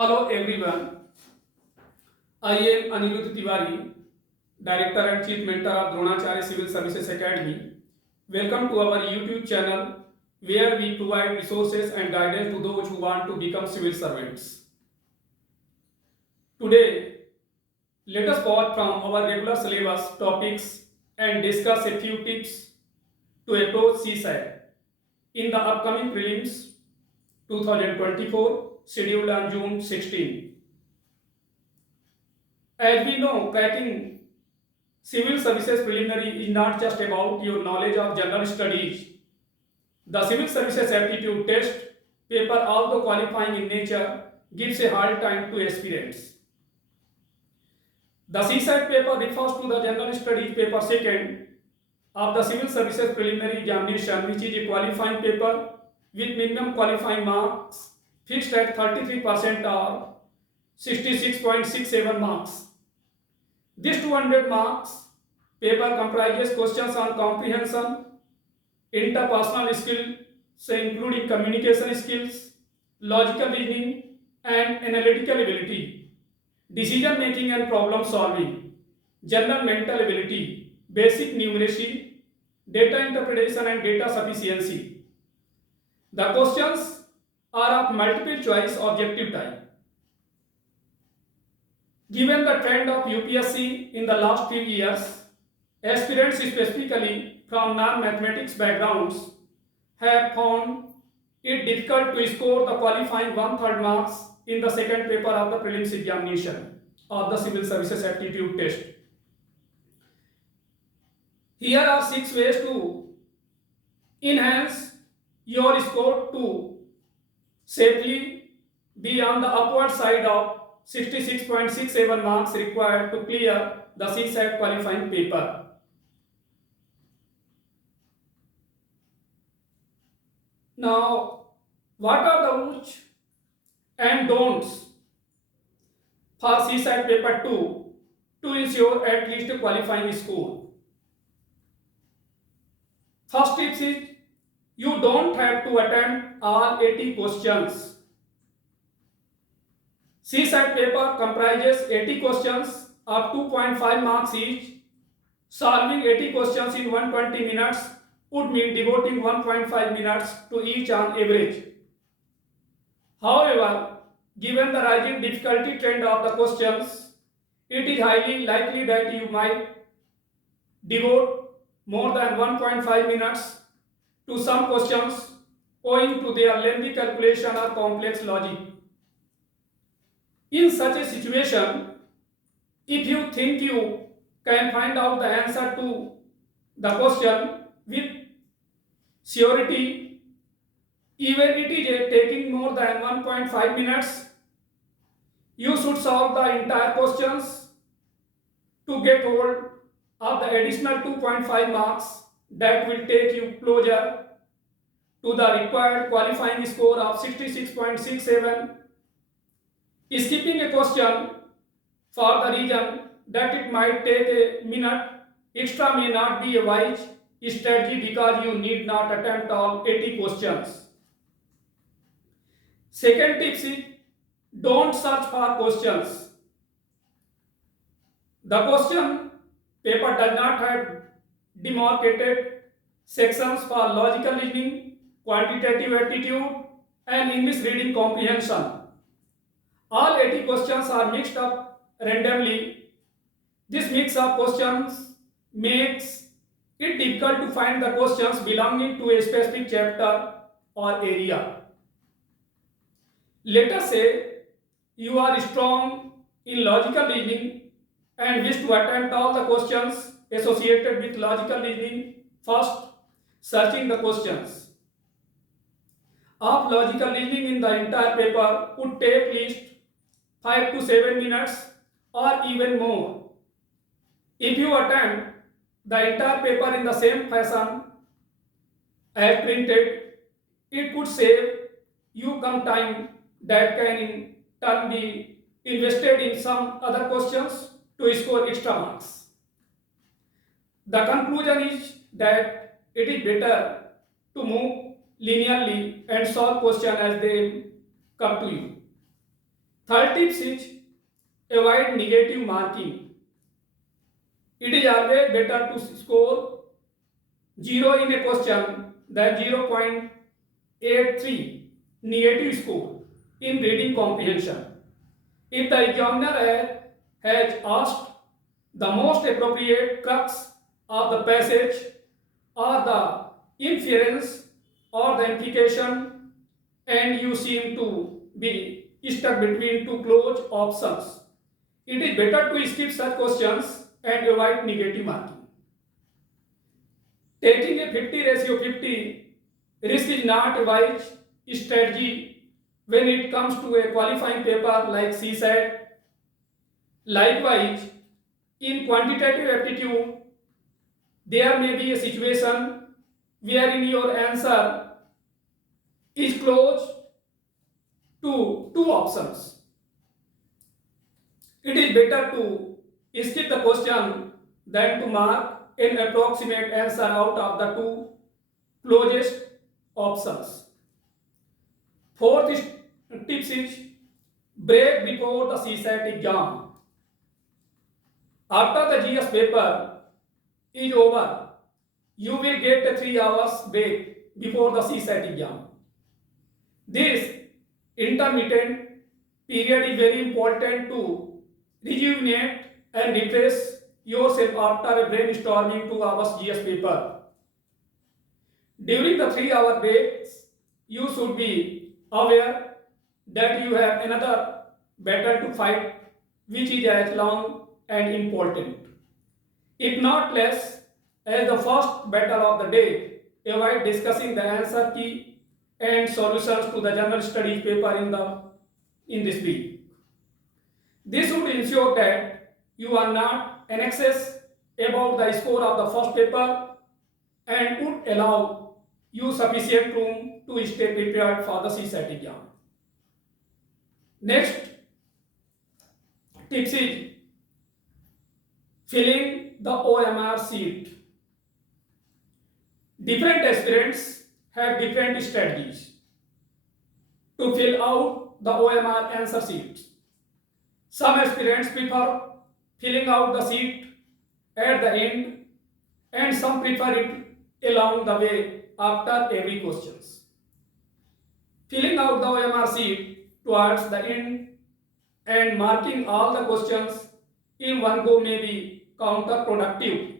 Hello everyone, I am Anirudh Tiwari, Director and Chief Mentor of Dronacharya Civil Services Academy. Welcome to our YouTube channel where we provide resources and guidance to those who want to become civil servants. Today, let us pause from our regular syllabus topics and discuss a few tips to approach CSAT in the upcoming prelims 2024 scheduled on June 16. As we know, cracking civil services preliminary is not just about your knowledge of general studies. The civil services aptitude test paper, although qualifying in nature, gives a hard time to aspirants. The CSAT paper refers to the general studies paper second of the civil services preliminary examination, which is a qualifying paper with minimum qualifying marks fixed at 33% or 66.67 marks. This 200 marks paper comprises questions on comprehension, interpersonal skills, including communication skills, logical reasoning, and analytical ability, decision making and problem solving, general mental ability, basic numeracy, data interpretation, and data sufficiency. The questions are of multiple choice objective type. Given the trend of UPSC in the last few years, aspirants specifically from non-mathematics backgrounds have found it difficult to score the qualifying one-third marks in the second paper of the prelims examination of the civil services aptitude test. Here are 6 ways to enhance your score to safely be on the upward side of 66.67 marks required to clear the CSAT qualifying paper. Now, what are the do's and don'ts for CSAT paper 2 to ensure at least a qualifying score? First tip is you don't have to attempt all 80 questions. CSAT paper comprises 80 questions of 2.5 marks each. Solving 80 questions in 120 minutes would mean devoting 1.5 minutes to each on average. However, given the rising difficulty trend of the questions, it is highly likely that you might devote more than 1.5 minutes to some questions owing to their lengthy calculation or complex logic. In such a situation, if you think you can find out the answer to the question with surety, even it is taking more than 1.5 minutes, you should solve the entire questions to get hold of the additional 2.5 marks that will take you closer to the required qualifying score of 66.67. Skipping a question for the reason that it might take a minute extra may not be a wise strategy because you need not attempt all 80 questions. Second tip is don't search for questions. The question paper does not have demarcated sections for logical reasoning, quantitative aptitude, and English reading comprehension. All 80 questions are mixed up randomly. This mix of questions makes it difficult to find the questions belonging to a specific chapter or area. Let us say you are strong in logical reasoning and wish to attempt all the questions associated with logical reasoning. First, searching the questions of logical reasoning in the entire paper would take at least 5 to 7 minutes or even more. If you attempt the entire paper in the same fashion as printed, it could save you some time that can in turn be invested in some other questions to score extra marks. The conclusion is that it is better to move linearly and solve questions as they come to you. Third tips is avoid negative marking. It is always better to score 0 in a question than 0.83 negative score in reading comprehension. If the examiner has asked the most appropriate crux of the passage or the inference or the implication, and you seem to be stuck between two closed options, it is better to skip such questions and avoid negative marking. Taking a 50/50 risk is not a wise strategy when it comes to a qualifying paper like CSAT. Likewise, in quantitative aptitude, there may be a situation wherein your answer is close to two options. It is better to skip the question than to mark an approximate answer out of the two closest options. Fourth tips is break before the CSAT exam. After the GS paper is over, you will get a 3 hours break before the CSAT exam. This intermittent period is very important to rejuvenate and refresh yourself after a brainstorming 2 hours GS paper. During the 3-hour breaks, you should be aware that you have another battle to fight which is as long and important, if not less, as the first battle of the day. Avoid discussing the answer key and solutions to the general studies paper in this week. This would ensure that you are not anxious about the score of the first paper and would allow you sufficient room to stay prepared for the CSAT exam. Next tips is filling the OMR sheet. Different aspirants have different strategies to fill out the OMR answer sheets. Some aspirants prefer filling out the sheet at the end, and some prefer it along the way after every questions. Filling out the OMR sheet towards the end and marking all the questions in one go may be counterproductive.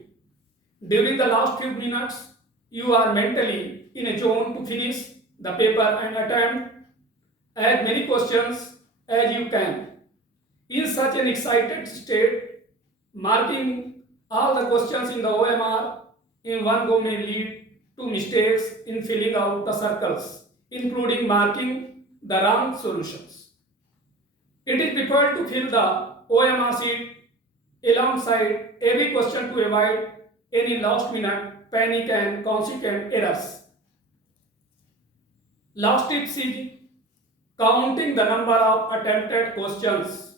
During the last few minutes, you are mentally in a zone to finish the paper and attempt as many questions as you can. In such an excited state, marking all the questions in the OMR in one go may lead to mistakes in filling out the circles, including marking the wrong solutions. It is preferred to fill the OMR sheet alongside every question to avoid any last minute panic and consequent errors. Last tip is counting the number of attempted questions.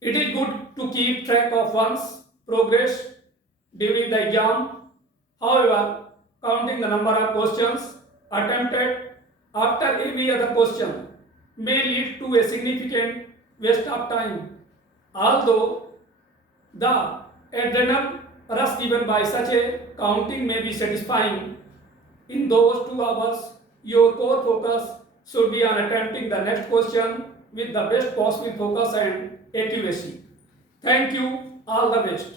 It is good to keep track of one's progress during the exam. However, counting the number of questions attempted after every other question may lead to a significant waste of time. Although the adrenal rush given by such a counting may be satisfying, in those 2 hours, your core focus should be on attempting the next question with the best possible focus and accuracy. Thank you. All the best.